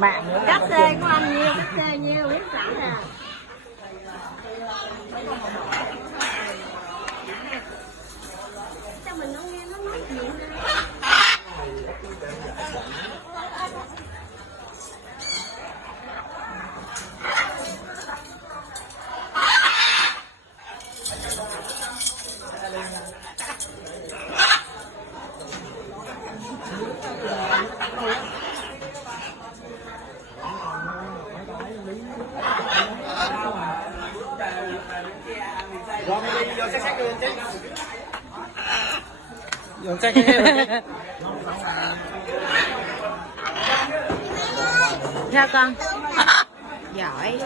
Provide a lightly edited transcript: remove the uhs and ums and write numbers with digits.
Bạn nữa. Cắt xê của anh nhiêu, cắt xê nhiêu biết sẵn à. Sao mình không nghe nó nói chuyện nữa. Rồi đi vô xét luôn chứ. Vô xét cái Sao con? Giỏi.